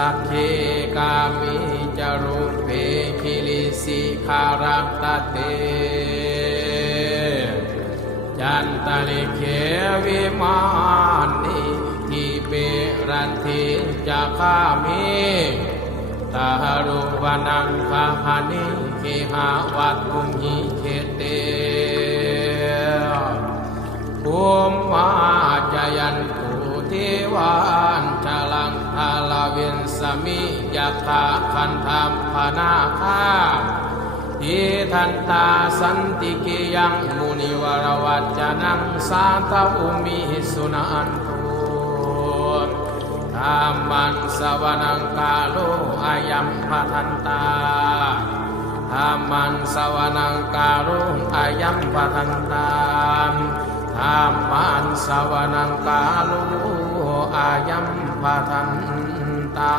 สักเคกามิจารุเปคิลิสิขารัตเตจันตลิเขวิมานิทิเปรันทิจักขามิตารุวนังคาหานิเคหาวัตถุหิเขเตภูมิมาจายันตุเทวานชาลังทาลาเวนสมิยัตถาคันธรรมพนาคาทิทันตาสันติกิยังมุนิวรวัจจนังสาตอุมิสุนันตุธรรมันสวนังกาโลอายัมปทันตาธรรมันสวนังกาโลอายัมปทันตาธรรมันสวนังกาโลอายัมปทันตา